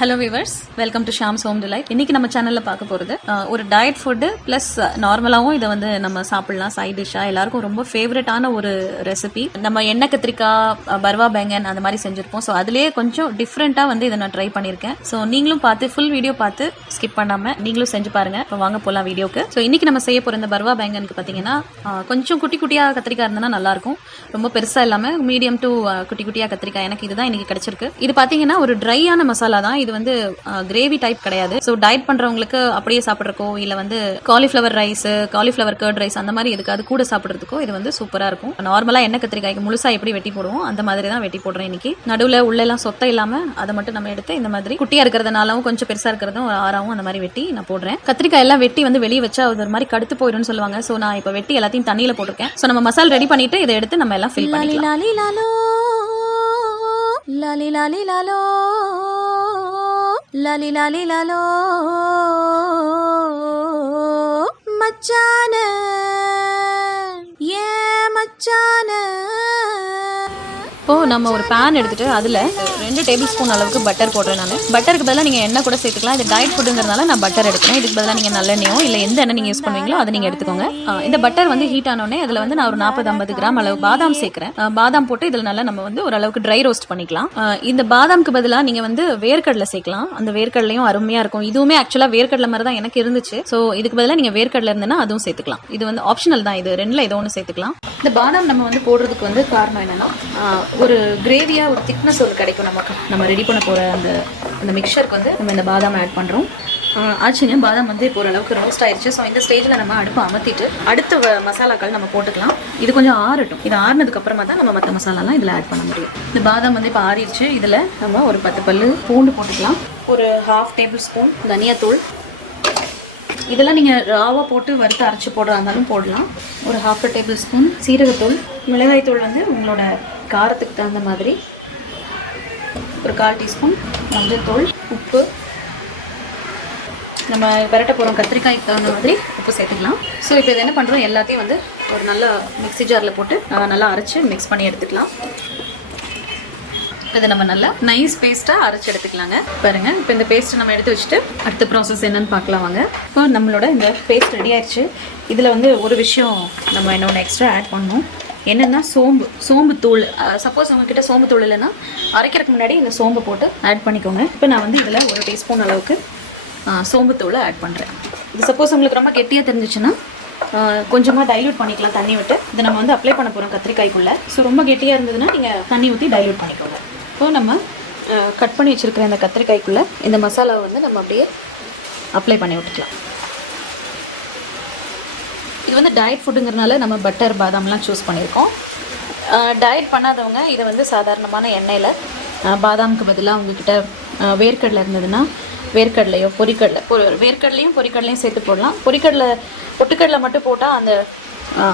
Hello viewers, welcome to Shams home delight. இன்னைக்கு நம்ம சேனல்ல பார்க்க போறது ஒரு டயட் ஃபுட்டு பிளஸ் நார்மலாவும் இதை வந்து நம்ம சாப்பிடலாம் சைட் டிஷ்ஷா. எல்லாருக்கும் ரொம்ப ஃபேவரட்டான ஒரு ரெசிபி. நம்ம எண்ணெய் கத்திரிக்காய் பர்வா பேங்கன் அந்த மாதிரி செஞ்சிருப்போம். ஸோ அதுலேயே கொஞ்சம் டிஃப்ரெண்டா வந்து இதை நான் ட்ரை பண்ணியிருக்கேன். ஸோ நீங்களும் பார்த்து ஃபுல் வீடியோ பார்த்து ஸ்கிப் பண்ணாம நீங்களும் செஞ்சு பாருங்க. இப்போ வாங்க போலாம் வீடியோக்கு. ஸோ இன்னைக்கு நம்ம செய்ய போற இந்த பர்வா பேங்கனுக்கு பார்த்தீங்கன்னா கொஞ்சம் குட்டி குட்டியா கத்திரிக்காய் இருந்தா நல்லா இருக்கும். ரொம்ப பெருசா இல்லாம மீடியம் டு குட்டி குட்டியா கத்திரிக்காய். எனக்கு இதுதான் இன்னைக்கு கிடைச்சிருக்கு. இது பார்த்தீங்கன்னா ஒரு ட்ரையான மசாலா தான். இது வந்து கிரேவி டைப் கிடையாது. ஸோ டயட் பண்றவங்களுக்கு அப்படியே சாப்பிட்றக்கோ இல்ல வந்து cauliflower rice, cauliflower curd rice அந்த மாதிரி எதுக்காது கூட சாப்பிட்றதுக்கோ இது வந்து சூப்பரா இருக்கும். நார்மலா எண்ணெய் கத்திரிக்காய்க்கு முழுசா எப்படி வெட்டி போடுவோம் அந்த மாதிரி தான் வெட்டி போடுறேன் இன்னைக்கு. நடுவில் உள்ள எல்லாம் சொத்தை இல்லாம அதை மட்டும் நம்ம எடுத்து இந்த மாதிரி குட்டியா இருக்கிறதுனாலும் கொஞ்சம் பெருசா இருக்கிறதும் ஒரு ஆறாவும் அந்த மாதிரி வெட்டி நான் போடுறேன். கத்திரிக்காய் எல்லாம் வெட்டி வந்து வெளியே வச்சா ஒரு மாதிரி கடுத்து போயிடும்னு சொல்லுவாங்க. ஸோ நான் இப்போ வெட்டி எல்லாத்தையும் தண்ணியில போட்டிருக்கேன். ஸோ நம்ம மசாலா ரெடி பண்ணிட்டு இதை எடுத்து நம்ம எல்லாம் ஃபில் பண்ணிக்கலாம். லாலி லாலி லாலோ லாலி லாலி லாலோ மச்சான ஏ மச்சான. இப்போ நம்ம ஒரு பேன் எடுத்துட்டு அதுல 2 டேபிள் ஸ்பூன் அளவுக்கு பட்டர் போடுறேன். நான் பட்டருக்கு பதிலாக நீங்க எண்ணெய் கூட சேர்த்துக்கலாம். இது டயட் ஃபுட்டுங்கிறதுனால நான் பட்டர் எடுக்கிறேன். இதுக்கு பதிலாக நீங்க நல்லெண்ணெயோ இல்ல எந்த எண்ணெய் நீங்க யூஸ் பண்ணுவீங்களோ அதை நீங்க எடுத்துக்கோங்க. இந்த பட்டர் வந்து ஹீட் ஆனோடனே அதுல வந்து நான் ஒரு 40-50 கிராம் அளவு பாதாம் சேர்க்கிறேன். பாதாம் போட்டு இதுல நல்லா நம்ம வந்து ஓரளவுக்கு ட்ரை ரோஸ்ட் பண்ணிக்கலாம். இந்த பாதாமுக்கு பதிலாக நீங்க வந்து வேர்க்கடலை சேர்க்கலாம். அந்த வேர்க்கடலையும் அருமையா இருக்கும். இதுவுமே ஆக்சுவலா வேர்க்கடலை மாதிரி தான் எனக்கு இருந்துச்சு. ஸோ இதுக்கு பதிலாக நீங்க வேர்க்கடலை இருந்ததுன்னா அதுவும் சேர்த்துக்கலாம். இது வந்து ஆப்ஷனல் தான். இது ரெண்டுல ஏதோ ஒன்று சேர்த்துக்கலாம். இந்த பாதாம் நம்ம வந்து போடுறதுக்கு வந்து காரணம் என்னன்னா ஒரு கிரேவியா ஒரு திக்னஸ் ஒரு கிடைக்கும் நமக்கு. நம்ம ரெடி பண்ண போற அந்த மிக்சருக்கு வந்து நம்ம இந்த பாதாம் ஆட் பண்றோம். ஆச்சுங்க, பாதாம் வந்து இப்போ ஓரளவுக்கு ரோஸ்ட் ஆயிடுச்சு. ஸோ இந்த ஸ்டேஜில் நம்ம அடுப்பை அமர்த்திட்டு அடுத்த மசாலாக்கள் நம்ம போட்டுக்கலாம். இது கொஞ்சம் ஆறட்டும். இது ஆறினதுக்கு அப்புறமா தான் நம்ம மற்ற மசாலாலாம் இதில் ஆட் பண்ண முடியும். இந்த பாதாம் வந்து இப்போ ஆறிடுச்சு. இதில் நம்ம ஒரு 10 பல்லு பூண்டு போட்டுக்கலாம். ஒரு 1/2 டேபிள் ஸ்பூன் தனியாத்தூள். இதெல்லாம் நீங்கள் ராவாக போட்டு வறுத்து அரைச்சி போடுறா இருந்தாலும் போடலாம். ஒரு 1/2 டேபிள் ஸ்பூன் சீரகத்தூள். மிளகாய்த்தூள் வந்து உங்களோட காரத்துக்கு தகுந்த மாதிரி. ஒரு 1/4 டீஸ்பூன் மஞ்சள்தூள். உப்பு நம்ம விரட்ட போகிறோம். கத்திரிக்காய்க்கு தகுந்த மாதிரி உப்பு சேர்த்துக்கலாம். ஸோ இப்போ இது என்ன பண்ணுறோம், எல்லாத்தையும் வந்து ஒரு நல்ல மிக்ஸி ஜாரில் போட்டு நல்லா அரைச்சி மிக்ஸ் பண்ணி எடுத்துக்கலாம். இதை நம்ம நல்லா நைஸ் பேஸ்ட்டாக அரைச்சி எடுத்துக்கலாங்க. பாருங்க, இப்போ இந்த பேஸ்ட்டை நம்ம எடுத்து வச்சுட்டு அடுத்த ப்ராசஸ் என்னன்னு பார்க்கலாம் வாங்க. இப்போ நம்மளோட இந்த பேஸ்ட் ரெடி ஆயிடுச்சு. இதில் வந்து ஒரு விஷயம் நம்ம இன்னொன்று எக்ஸ்ட்ரா ஆட் பண்ணணும். என்னென்னா சோம்பு தூள். சப்போஸ் உங்ககிட்ட சோம்பு தூள் இல்லைன்னா அரைக்கிறதுக்கு முன்னாடி இந்த சோம்பு போட்டு ஆட் பண்ணிக்கோங்க. இப்போ நான் வந்து இதில் 1 டீஸ்பூன் அளவுக்கு சோம்பு தூளை ஆட் பண்ணுறேன். இது சப்போஸ் உங்களுக்கு ரொம்ப கெட்டியாக தெரிஞ்சிச்சுன்னா கொஞ்சமாக டைல்யூட் பண்ணிக்கலாம் தண்ணி விட்டு. இதை நம்ம வந்து அப்ளை பண்ண போகிறோம் கத்திரிக்காய்க்குள்ளே. ஸோ ரொம்ப கெட்டியாக இருந்ததுன்னா நீங்கள் தண்ணி ஊற்றி டைல்யூட் பண்ணிக்கோங்க. இப்போ நம்ம கட் பண்ணி வச்சுருக்கிற இந்த கத்திரிக்காய்க்குள்ளே இந்த மசாலாவை வந்து நம்ம அப்படியே அப்ளை பண்ணி விட்டுக்கலாம். இது வந்து டயட் ஃபுட்டுங்கிறனால நம்ம பட்டர் பாதாம்லாம் சூஸ் பண்ணியிருக்கோம். டயட் பண்ணாதவங்க இதை வந்து சாதாரணமான எண்ணெயில் பாதாமுக்கு பதிலாக உங்ககிட்ட வேர்க்கடலை இருந்ததுன்னா வேர்க்கடலையோ வேர்க்கடலையும் பொரிக்கடலையும் சேர்த்து போடலாம். பொட்டுக்கடலை மட்டும் போட்டால்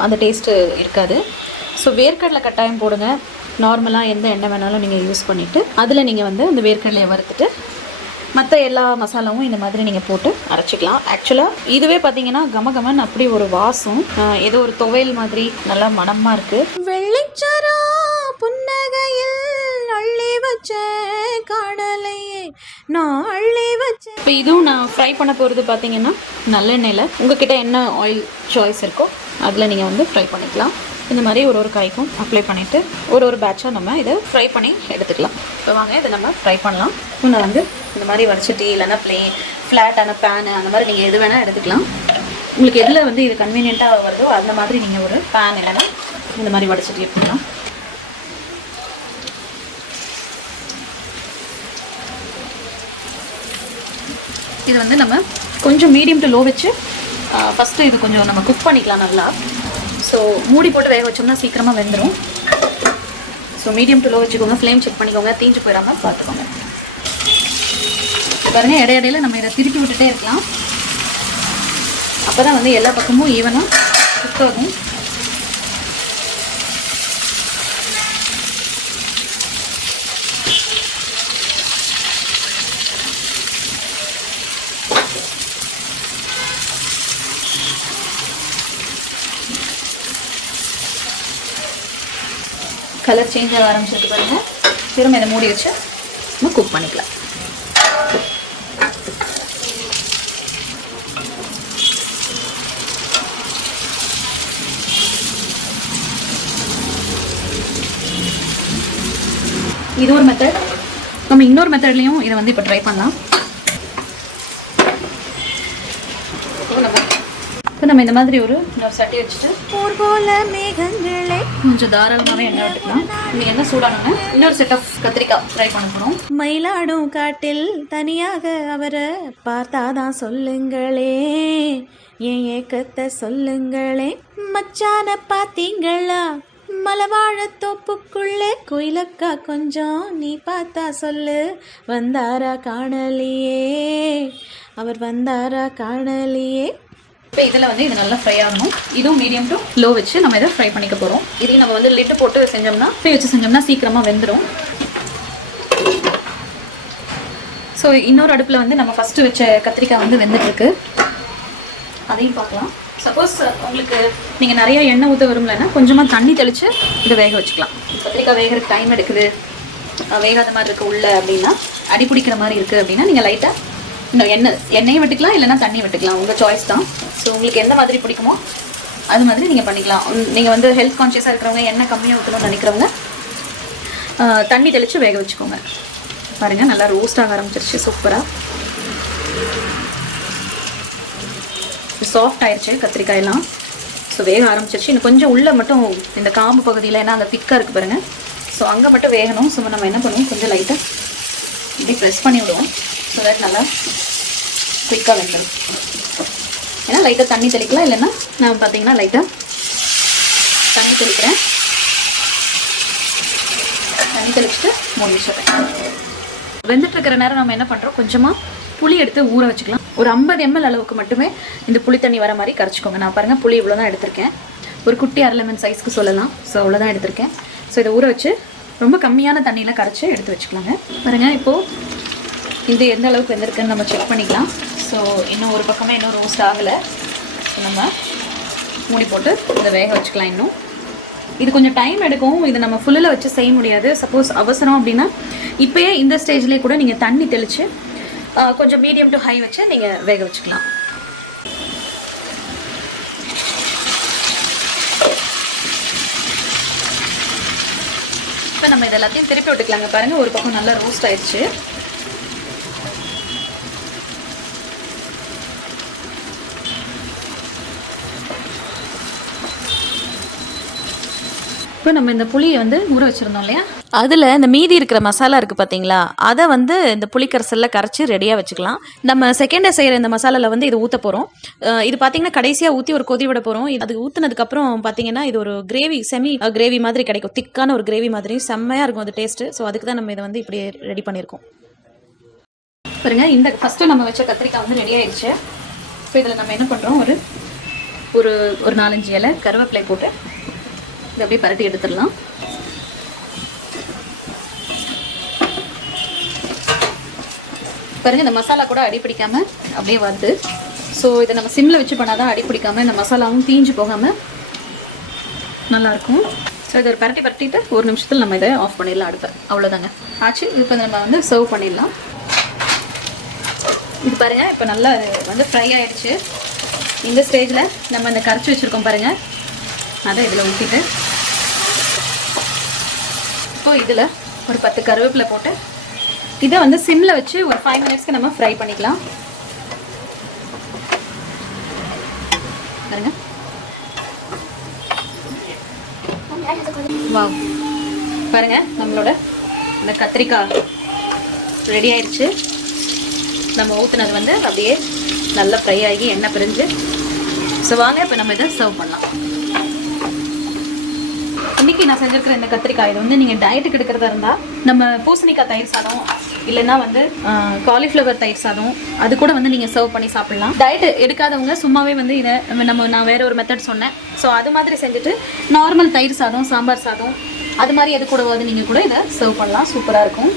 அந்த டேஸ்ட்டு இருக்காது. ஸோ வேர்க்கடலை கட்டாயம் போடுங்க. நார்மலாக எந்த எண்ணெய் வேணாலும் நீங்கள் யூஸ் பண்ணிவிட்டு அதில் நீங்கள் வந்து அந்த வேர்க்கடலையை வறுத்துட்டு மற்ற எல்லா மசாலாவும் இந்த மாதிரி நீங்கள் போட்டு அரைச்சிக்கலாம். ஆக்சுவலாக இதுவே பார்த்தீங்கன்னா கமகமன் அப்படி ஒரு வாசம், ஏதோ ஒரு துவையல் மாதிரி நல்லா மணமாக இருக்குது. வெள்ளைச்சாரா புன்னகையில் அள்ளி வச்ச கடலையே நான் அள்ளி வச்சேன். இப்போ இதுவும் நான் ஃப்ரை பண்ண போகிறது பார்த்தீங்கன்னா நல்லெண்ணெயில். உங்ககிட்ட என்ன ஆயில் சாய்ஸ் இருக்கோ அதில் நீங்கள் வந்து ஃப்ரை பண்ணிக்கலாம். இந்த மாதிரி ஒரு காய்க்கும் அப்ளை பண்ணிவிட்டு ஒரு பேட்சாக நம்ம இதை ஃப்ரை பண்ணி எடுத்துக்கலாம். இப்போ வாங்க இதை நம்ம ஃப்ரை பண்ணலாம். நான் வந்து இந்த மாதிரி வடிச்சிட்டு இல்லைன்னா ஃப்ளாட்டான பேனு அந்த மாதிரி நீங்கள் எது வேணால் எடுத்துக்கலாம். உங்களுக்கு எதில் வந்து இது கன்வீனியண்ட்டாக வருதோ அந்த மாதிரி நீங்கள் ஒரு பேன் இல்லைன்னா இந்த மாதிரி வடிச்சிட்டு எடுத்துக்கலாம். இது வந்து நம்ம கொஞ்சம் மீடியம் டு லோ வச்சு ஃபஸ்ட்டு இது கொஞ்சம் நம்ம குக் பண்ணிக்கலாம் நல்லா. ஸோ மூடி போட்டு வேக வச்சோம்னா சீக்கிரமாக வெந்துடும். ஸோ மீடியம் டு லோ வச்சுக்கோங்க. ஃப்ளேம் செக் பண்ணிக்கோங்க, தீஞ்சு போயிடாமல் பார்த்துக்கோங்க. பாருங்க, இடையிடையில் நம்ம இதை திருப்பி விட்டுட்டே இருக்கலாம். அப்போ தான் வந்து எல்லா பக்கமும் ஈவனாக குக் ஆகும். கலர் சேஞ்ச் ஆக ஆரம்பிச்சிருக்கு பாருங்கள். திரும்ப இதை மூடி வச்சு நம்ம குக் பண்ணிக்கலாம். இது ஒரு மெத்தட். நம்ம இன்னொரு மெத்தட்லேயும் இதை வந்து இப்போ ட்ரை பண்ணலாம். இப்போ நம்ம இந்த மாதிரி ஒரு சட்டி வச்சுட்டு கொஞ்சம் தாராளமாகவே எண்ணெய் விட்டுக்கலாம். இந்த எண்ணெய் சூடானோன்னு இன்னொரு செட் ஆஃப் கத்திரிக்காய் ட்ரை பண்ண போகிறோம். மயிலாடும் காட்டில் தனியாக அவரை பார்த்தாதான் சொல்லுங்களே, என் ஏக்கத்தை சொல்லுங்களே. மச்சான பார்த்தீங்களா மலவாழ தோப்புக்குள்ளே, கோயிலக்கா கொஞ்சம் நீ பார்த்தா சொல்லு, வந்தாரா காணலியே அவர் வந்தாரா காணலியே. இப்போ இதில் வந்து இது நல்லா ஃப்ரை ஆகணும். இதுவும் மீடியம் டு லோ வச்சு நம்ம இதை ஃப்ரை பண்ணிக்க போகிறோம். இதையும் நம்ம வந்து லிட்டு போட்டு செஞ்சோம்னா ஃப்ரை வச்சு செஞ்சோம்னா சீக்கிரமாக வெந்துடும். ஸோ இன்னொரு அடுப்பில் வந்து நம்ம ஃபஸ்ட்டு வச்ச கத்திரிக்காய் வந்து வெந்துட்டுருக்கு, அதையும் பார்க்கலாம். சப்போஸ் உங்களுக்கு நீங்கள் நிறைய எண்ணெய் ஊற்ற விரும்பலைன்னா கொஞ்சமாக தண்ணி தெளித்து இதை வேக வச்சுக்கலாம். கத்திரிக்காய் வேகிறதுக்கு டைம் எடுக்குது, வேகாத மாதிரி இருக்குது உள்ள அப்படின்னா, அடி பிடிக்கிற மாதிரி இருக்குது அப்படின்னா நீங்கள் லைட்டாக இன்னும் எண்ணெயும் விட்டுக்கலாம், இல்லைன்னா தண்ணி விட்டுக்கலாம், உங்கள் சாய்ஸ் தான். ஸோ உங்களுக்கு எந்த மாதிரி பிடிக்குமோ அது மாதிரி நீங்கள் பண்ணிக்கலாம். நீங்கள் வந்து ஹெல்த் கான்ஷியஸாக இருக்கிறவங்க, எண்ணெய் கம்மியாக ஊற்றணும்னு நினைக்கிறவங்க தண்ணி தெளித்து வேக வச்சுக்கோங்க. பாருங்கள் நல்லா ரோஸ்ட் ஆக ஆரம்பிச்சிருச்சு, சூப்பராக சாஃப்ட் ஆயிடுச்சு கத்திரிக்காயெல்லாம். ஸோ வேக ஆரம்பிச்சிருச்சு. இன்னும் கொஞ்சம் உள்ளே மட்டும் இந்த காம்பு பகுதியில், ஏன்னா அங்கே திக்காக இருக்குது பாருங்கள், ஸோ அங்கே மட்டும் வேகணும். ஸோ நம்ம என்ன பண்ணுவோம், கொஞ்சம் லைட்டாக இப்படி ப்ரெஸ் பண்ணி விடுவோம். ஸோ தட் நல்லா குயிக்காக வெந்துடும். ஏன்னா லைட்டாக தண்ணி தெளிக்கலாம், இல்லைன்னா நான் பார்த்தீங்கன்னா லைட்டாக தண்ணி தெளிக்கிறேன். தண்ணி தெளிச்சுட்டு 3 நிமிஷம் வெந்துட்டு இருக்கிற நேரம் நம்ம என்ன பண்ணுறோம், கொஞ்சமாக புளி எடுத்து ஊற வச்சுக்கலாம். ஒரு 50 ml அளவுக்கு மட்டுமே இந்த புளி தண்ணி வர மாதிரி கரைச்சிக்கோங்க. நான் பாருங்கள் புளி இவ்வளோ தான் எடுத்திருக்கேன், ஒரு குட்டி 1/2 லெமன் சைஸ்க்கு சொல்லலாம். ஸோ அவ்வளோதான் எடுத்திருக்கேன். ஸோ இதை ஊற வச்சு ரொம்ப கம்மியான தண்ணியில் கரைச்சி எடுத்து வச்சுக்கலாங்க. பாருங்கள் இப்போது இது எந்த அளவுக்கு வெந்திருக்குன்னு நம்ம செக் பண்ணிக்கலாம். ஸோ இன்னும் ஒரு பக்கமே இன்னும் ரோஸ்ட் ஆகலை. ஸோ நம்ம மூடி போட்டு இதை வேக வச்சுக்கலாம். இன்னும் இது கொஞ்சம் டைம் எடுக்கும், இது நம்ம ஃபுல்லில் வச்சு செய்ய முடியாது. சப்போஸ் அவசரம் அப்படின்னா இப்போயே இந்த ஸ்டேஜ்லேயே கூட நீங்கள் தண்ணி தெளித்து கொஞ்சம் மீடியம் டு ஹை வச்சு நீங்கள் வேக வச்சுக்கலாம். இப்போ நம்ம இது எல்லாத்தையும் திருப்பி விட்டுக்கலாங்க. பாருங்கள் ஒரு பக்கம் நல்லா ரோஸ்ட் ஆயிடுச்சு. இப்போ நம்ம இந்த புளியை வந்து ஊற வச்சுருந்தோம் இல்லையா, அதில் இந்த மீதி இருக்கிற மசாலா இருக்குது பார்த்தீங்களா, அதை வந்து இந்த புளிக்கரைசலில் கரைச்சி ரெடியாக வச்சுக்கலாம். நம்ம செகண்டாக செய்கிற இந்த மசாலாவில் வந்து இது ஊற்ற போகிறோம். இது பார்த்தீங்கன்னா கடைசியாக ஊற்றி ஒரு கொதி விட போகிறோம். அது ஊற்றுனதுக்கப்புறம் பார்த்தீங்கன்னா இது ஒரு கிரேவி, செமி கிரேவி மாதிரி கிடைக்கும், திக்கான ஒரு கிரேவி மாதிரி செம்மையாக இருக்கும் அது டேஸ்ட்டு. ஸோ அதுக்கு தான் நம்ம இதை வந்து இப்படி ரெடி பண்ணியிருக்கோம். பாருங்க, இந்த ஃபஸ்ட்டு நம்ம வச்ச கத்திரிக்காய் வந்து ரெடி ஆயிடுச்சு. இப்போ இதில் நம்ம என்ன பண்ணுறோம், ஒரு 4-5 இலை கருவேப்பிலை போட்டு இதை அப்படியே பரட்டி எடுத்துடலாம். பாருங்கள் இந்த மசாலா கூட அடி பிடிக்காமல் அப்படியே வருது. ஸோ இதை நம்ம சிம்மில் வச்சு பண்ணால் தான் அடி பிடிக்காமல் இந்த மசாலாவும் தீஞ்சு போகாமல் நல்லாயிருக்கும். ஸோ இதை ஒரு பரட்டிட்டு 1 நிமிஷத்தில் நம்ம இதை ஆஃப் பண்ணிடலாம் அடுப்பை. அவ்வளோதாங்க ஆச்சு. இப்போ நம்ம வந்து சர்வ் பண்ணிடலாம். இது பாருங்கள் இப்போ நல்லா வந்து ஃப்ரை ஆகிடுச்சு. இந்த ஸ்டேஜில் நம்ம இந்த கரைச்சி வச்சுருக்கோம் பாருங்கள், அதை இதில் ஊற்றிட்டு இப்போ இதில் ஒரு 10 கருவேப்பிலை போட்டு இதை வந்து சிம்மில் வச்சு ஒரு 5 மினிட்ஸ்க்கு நம்ம ஃப்ரை பண்ணிக்கலாம். பாருங்க, வாவ் பாருங்க, நம்மளோட இந்த கத்திரிக்காய் ரெடி ஆயிடுச்சு. நம்ம ஊற்றுனது வந்து அப்படியே நல்லா ஃப்ரை ஆகி எண்ணெய் பிரிஞ்சு. ஸோ வாங்க இப்போ நம்ம இதை சர்வ் பண்ணலாம். இன்றைக்கி நான் செஞ்சுருக்கிற இந்த கத்திரிக்காய் இது வந்து நீங்கள் டயட்டுக்கு எடுக்கிறதா இருந்தால் நம்ம பூசணிக்காய் தயிர் சாதம், இல்லைன்னா வந்து காலிஃப்ளவர் தயிர் சாதம், அது கூட வந்து நீங்கள் சர்வ் பண்ணி சாப்பிட்லாம். டயட் எடுக்காதவங்க சும்மாவே வந்து இதை நான் வேறு ஒரு மெத்தட் சொன்னேன். ஸோ அது மாதிரி செஞ்சுட்டு நார்மல் தயிர் சாதம், சாம்பார் சாதம், அது மாதிரி எது கூடவாது நீங்கள் கூட இதை சர்வ் பண்ணலாம். சூப்பராக இருக்கும்.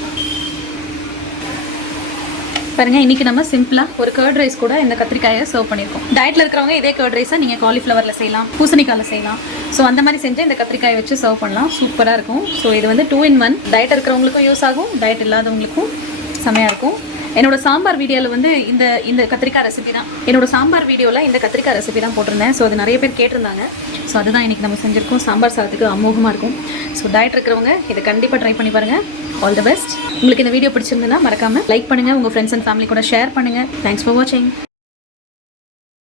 பாருங்கள், இன்றைக்கி நம்ம சிம்பிளாக ஒரு கர்ட் ரைஸ் கூட இந்த கத்திரிக்காயை சர்வ் பண்ணியிருக்கோம். டயட்டில் இருக்கிறவங்க இதே கர்ட் ரைஸை நீங்கள் காலிஃப்ளவரில் செய்யலாம், பூசணிக்காயில் செய்யலாம். ஸோ அந்த மாதிரி செஞ்சு இந்த கத்திரிக்காயை வச்சு சர்வ் பண்ணலாம். சூப்பராக இருக்கும். ஸோ இது வந்து 2 in 1. டயட் இருக்கிறவங்களுக்கும் யூஸ் ஆகும், டயட் இல்லாதவங்களுக்கும் செமையாக இருக்கும். என்னோட சாம்பார் வீடியோவில் வந்து இந்த கத்திரிக்காய் ரெசிபி தான், என்னோட சாம்பார் வீடியோவில் இந்த கத்திரிக்காய் ரெசிபி தான் போட்டிருந்தேன். ஸோ அது நிறைய பேர் கேட்டிருந்தாங்க. ஸோ அதுதான் இன்றைக்கி நம்ம செஞ்சுருக்கோம். சாம்பார் சாதத்துக்கு அமோகமாக இருக்கும். ஸோ டயட் இருக்கிறவங்க இதை கண்டிப்பாக ட்ரை பண்ணி பாருங்கள். All the best. உங்களுக்கு இந்த வீடியோ பிடிச்சிருந்ததுன்னா மறக்காமல் லைக் பண்ணுங்கள், உங்கள் ஃப்ரெண்ட்ஸ் அண்ட் ஃபேமிலி கூட ஷேர் பண்ணுங்கள். தேங்க்ஸ் ஃபார் வாட்சிங்.